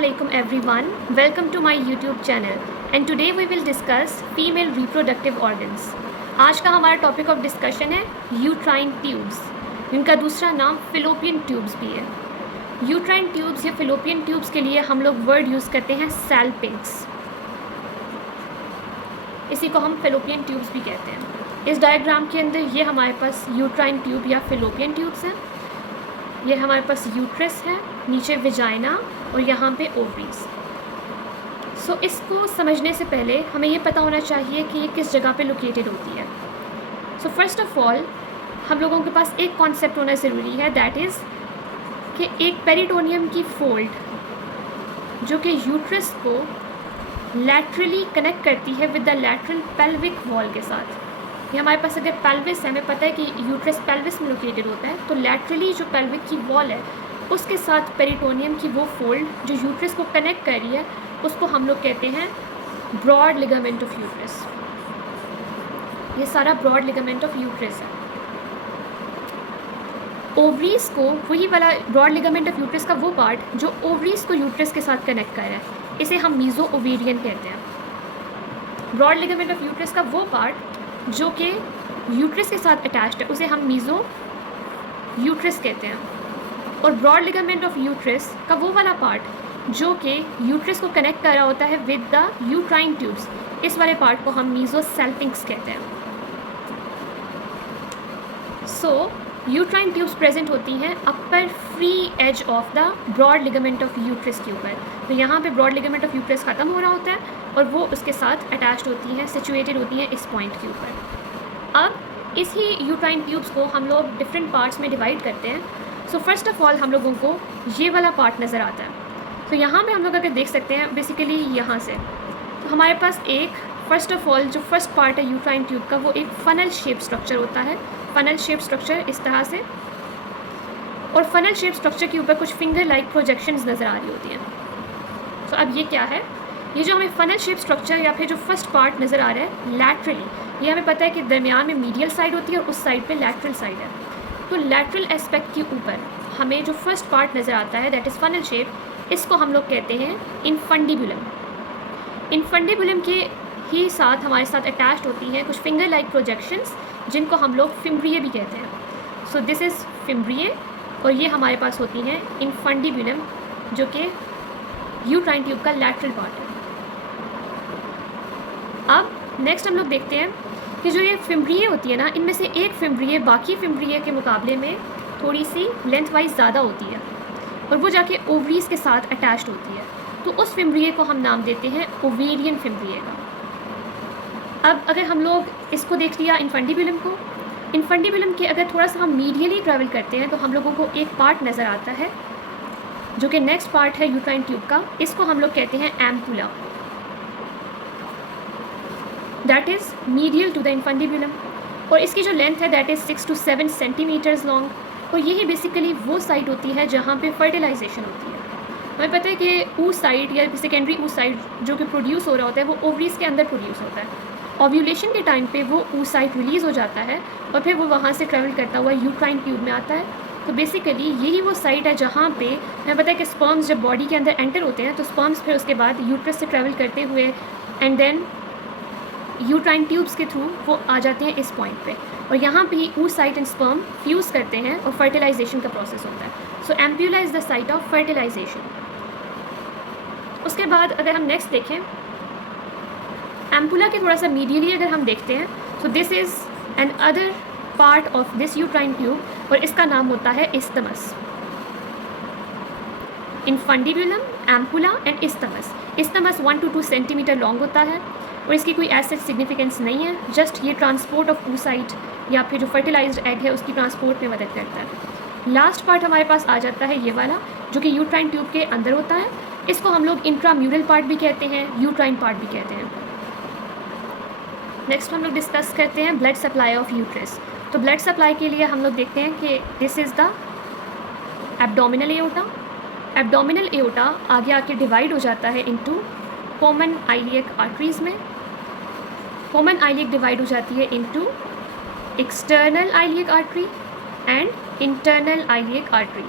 Assalamualaikum everyone. Welcome to my YouTube channel and today we will discuss female reproductive organs. आज का हमारा topic of discussion है uterine tubes, जिनका दूसरा नाम फिलोपियन ट्यूब्स भी है। यूट्राइन ट्यूब्स या फिलोपियन ट्यूब्स के लिए हम लोग वर्ड यूज़ करते हैं सैल्पिंग्स। इसी को हम फिलोपियन ट्यूब्स भी कहते हैं। इस डायग्राम के अंदर ये हमारे पास यूट्राइन ट्यूब या फिलोपियन ट्यूब्स हैं। ये हमारे पास यूट्रस है, नीचे विजाइना और यहाँ पे ओवरीज। सो इसको समझने से पहले हमें ये पता होना चाहिए कि ये किस जगह पे लोकेटेड होती है। सो फर्स्ट ऑफ ऑल हम लोगों के पास एक कॉन्सेप्ट होना ज़रूरी है, दैट इज़ कि एक पेरिटोनियम की फोल्ड जो कि यूट्रस को लैटरली कनेक्ट करती है with the lateral pelvic wall के साथ। ये हमारे पास अगर पेल्विस है, हमें पता है कि यूट्रस पेल्विस में लोकेटेड होता है, तो लैटरली जो पेल्विक की वॉल है उसके साथ पेरिटोनियम की वो फोल्ड जो यूट्रस को कनेक्ट कर रही है उसको हम लोग कहते हैं ब्रॉड लिगामेंट ऑफ यूट्रस। ये सारा ब्रॉड लिगामेंट ऑफ यूट्रस है। ओवरीज को वही वाला ब्रॉड लिगामेंट ऑफ यूट्रस का वो पार्ट जो ओवरीज को यूट्रस के साथ कनेक्ट कर रहा है, इसे हम मीजो ओवेरियन कहते हैं। ब्रॉड लिगामेंट ऑफ यूट्रस का वो पार्ट जो कि यूट्रस के साथ अटैच्ड है उसे हम मीजो यूट्रस कहते हैं। और ब्रॉड लिगामेंट ऑफ यूट्रस का वो वाला पार्ट जो कि यूट्रस को कनेक्ट कर रहा होता है विद द यूट्राइन ट्यूब्स, इस वाले पार्ट को हम मीजो सैल्पिंग्स कहते हैं। सो यूट्राइन ट्यूब्स प्रेजेंट होती हैं upper free edge of the broad ligament of uterus के ऊपर। तो यहाँ पे ब्रॉड लिगामेंट ऑफ यूट्रस ख़त्म हो रहा होता है और वो उसके साथ अटैच्ड होती हैं, सिचुएटेड होती हैं इस पॉइंट के ऊपर। अब इसी यूट्राइन ट्यूब्स को हम लोग डिफरेंट पार्ट्स में डिवाइड करते हैं। सो फर्स्ट ऑफ ऑल हम लोगों को ये वाला पार्ट नज़र आता है। तो यहाँ पे हम लोग अगर देख सकते हैं बेसिकली यहाँ से, तो हमारे पास एक फर्स्ट ऑफ ऑल जो फर्स्ट पार्ट है यूट्राइन ट्यूब का वो एक फनल शेप स्ट्रक्चर होता है। फनल शेप स्ट्रक्चर इस तरह से, और फनल शेप स्ट्रक्चर के ऊपर कुछ फिंगर लाइक प्रोजेक्शंस नज़र आ रही होती हैं। तो अब ये क्या है, ये जो हमें फनल शेप स्ट्रक्चर या फिर जो फर्स्ट पार्ट नज़र आ रहा है लैटरली, ये हमें पता है कि दरमियान में मीडियल साइड होती है और उस साइड पे लैटरल साइड है। तो लैटरल एस्पेक्ट के ऊपर हमें जो फर्स्ट पार्ट नज़र आता है दैट इज़ फनल शेप, इसको हम लोग कहते हैं इनफंडिबुलम। इनफंडिबुलम के ही साथ हमारे साथ अटैच्ड होती हैं कुछ फिंगर लाइक प्रोजेक्शंस जिनको हम लोग फिम्ब्रिए भी कहते हैं। सो दिस इज़ फिम्ब्रिए और ये हमारे पास होती हैं इनफंडिबुलम जो कि यूट्राइन ट्यूब का लैटरल पार्ट है। अब नेक्स्ट हम लोग देखते हैं कि जो ये फिम्ब्रिए होती है ना, इनमें से एक फिम्ब्रिए बाकी फिम्ब्रिए के मुकाबले में थोड़ी सी लेंथ वाइज ज़्यादा होती है और वो जाके ओवरीज के साथ अटैच्ड होती है। तो उस फिम्ब्रिए को हम नाम देते हैं ओवेरियन फिम्ब्रिए का। अब अगर हम लोग इसको देख लिया इनफंडिबुलम को, इनफंडिबुलम के अगर थोड़ा सा हम मीडियली ट्रैवल करते हैं तो हम लोगों को एक पार्ट नज़र आता है जो कि नेक्स्ट पार्ट है यूट्राइन ट्यूब का, इसको हम लोग कहते हैं ampulla, that is medial to the infundibulum. और इसकी जो लेंथ है that is 6 to 7 centimetres long. और यही बेसिकली वो साइट होती है जहाँ पे फर्टिलाइजेशन होती है। हमें पता है कि ऊ साइट या सेकेंडरी ऊ साइट जो कि प्रोड्यूस हो रहा होता है वो ओवरीज के अंदर प्रोड्यूस होता है। ओव्यूलेशन के टाइम पे वो ऊ साइट रिलीज़ हो जाता है और फिर वो वहाँ से ट्रैवल करता हुआ यूट्राइन ट्यूब में आता है। तो बेसिकली यही वो साइट है जहाँ पे हमें पता है कि स्पर्म्स जब बॉडी के अंदर एंटर होते हैं तो स्पर्म्स फिर उसके बाद यूट्रस से ट्रैवल करते हुए एंड देन यूट्राइन ट्यूब्स के थ्रू वो आ जाते हैं इस पॉइंट पे, और यहाँ पे ही oocyte एंड स्पर्म फ्यूज़ करते हैं और फर्टिलाइजेशन का प्रोसेस होता है। So ampulla is the site of fertilisation. उसके बाद अगर हम नेक्स्ट देखें, एम्पुला के थोड़ा सा मीडियली अगर हम देखते हैं तो this is an other part of this uterine tube और इसका नाम होता है isthmus. Infundibulum, ampulla and isthmus. Isthmus 1 to 2 centimetre long होता है और इसकी कोई ऐसे सिग्निफिकेंस नहीं है, जस्ट ये ट्रांसपोर्ट ऑफ oocyte या फिर जो फर्टिलाइज्ड एग है उसकी ट्रांसपोर्ट में मदद करता है। लास्ट पार्ट हमारे पास आ जाता है ये वाला जो कि यूट्राइन ट्यूब के अंदर होता है। इसको हम लोग इंट्राम्यूरल पार्ट भी कहते हैं, यूट्राइन पार्ट भी कहते हैं। नेक्स्ट हम लोग डिस्कस करते हैं ब्लड सप्लाई ऑफ यूट्रस। तो ब्लड सप्लाई के लिए हम लोग देखते हैं कि this is the abdominal aorta. Abdominal aorta आगे आके डिवाइड हो जाता है इनटू कॉमन आइलियक आर्टरीज़ में। कॉमन आइलियक डिवाइड हो जाती है into external iliac artery and internal iliac artery.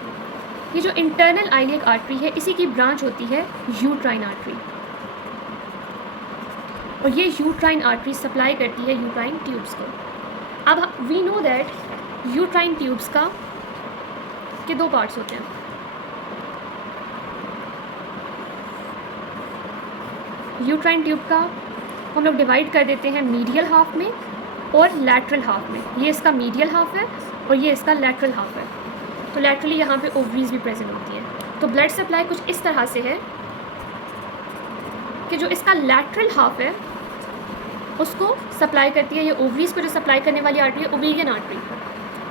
ये जो इंटरनल आइलियक आर्टरी है इसी की ब्रांच होती है यूट्राइन आर्टरी, और ये यूट्राइन आर्टरी सप्लाई करती है यूट्राइन ट्यूब्स को। अब we know that uterine tubes के दो पार्ट्स होते हैं। यूट्राइन ट्यूब का हम लोग डिवाइड कर देते हैं मीडियल हाफ में और लैटरल हाफ में। ये इसका मीडियल हाफ है और ये इसका लैटरल हाफ है। तो लैटरली यहाँ पे ओवरीज भी प्रेजेंट होती हैं। तो ब्लड सप्लाई कुछ इस तरह से है कि जो इसका लैटरल हाफ है उसको सप्लाई करती है, ये ओवरीज को जो सप्लाई करने वाली आर्टरी है ओवेरियन आर्टरी,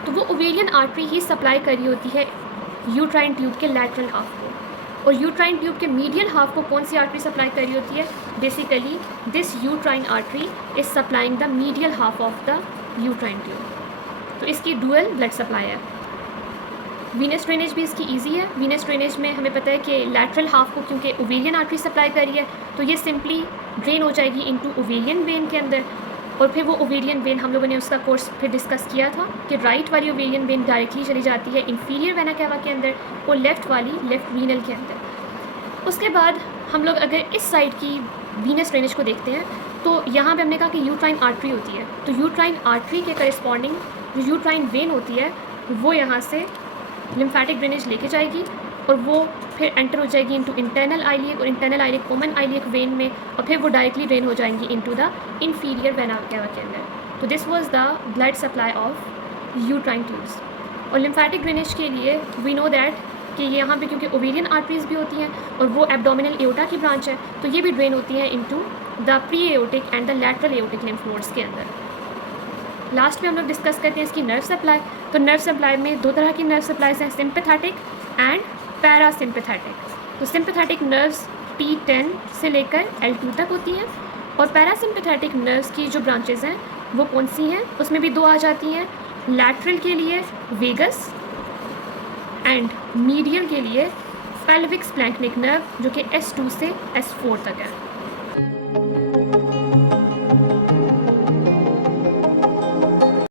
तो वो ओवेरियन आर्टरी ही सप्लाई कर रही होती है यूट्राइन ट्यूब के लैटरल हाफ को। और यूट्राइन ट्यूब के मीडियल हाफ को कौन सी आर्टरी सप्लाई कर रही होती है? Basically this uterine artery is supplying the medial half of the uterine tube. तो इसकी डुअल ब्लड सप्लाई है। वीनस ड्रेनेज भी इसकी इजी है। वीनस ड्रेनेज में हमें पता है कि लैटरल हाफ को क्योंकि ओवेरियन आर्टरी सप्लाई कर रही है तो ये सिंपली ड्रेन हो जाएगी इनटू ओवेरियन वेन के अंदर, और फिर वो ओवेरियन वेन हम लोगों ने उसका कोर्स फिर डिस्कस किया था कि राइट वाली ओवेरियन वेन डायरेक्टली चली जाती है इंफीरियर वेना कैवा के अंदर और लेफ़्ट वाली लेफ़्ट वीनल के अंदर। उसके बाद हम लोग अगर इस साइड की वीनस ड्रेनेज को देखते हैं तो यहाँ पे हमने कहा कि यूट्राइन आर्टरी होती है, तो यूट्राइन आर्टरी के करस्पॉन्डिंग जो यूट्राइन वेन होती है वो यहाँ से लिम्फेटिक ड्रेनेज लेके जाएगी और वो फिर एंटर हो जाएगी इनटू इंटरनल आइलियक, और internal iliac common iliac when में, और फिर वो डायरेक्टली ड्रेन हो जाएंगी into the inferior vena cava के अंदर। तो this was the blood supply of uterine tubes. और लिम्फेटिक ड्रेनेज के लिए वी नो दैट कि यहाँ पे क्योंकि ओवेरियन आर्टरीज भी होती हैं और वो एब्डोमिनल एओर्टा की ब्रांच है तो ये भी ड्रेन होती है into the pre aortic and the lateral aortic lymph nodes के अंदर। लास्ट में हम लोग डिस्कस करते हैं इसकी नर्व सप्लाई। तो नर्व सप्लाई में दो तरह की नर्व सप्लाईज हैं, सिंपैथेटिक एंड पैरासिम्पैथेटिक। तो सिंपैथेटिक नर्व्स T10 से लेकर L2 तक होती हैं, और पैरासिम्पैथेटिक नर्व्स की जो ब्रांचेज हैं वो कौन सी हैं? उसमें भी दो आ जाती हैं, लैटरल के लिए वेगस एंड मीडियल के लिए पेल्विक स्प्लैंक्निक नर्व जो कि S2 से S4 तक है।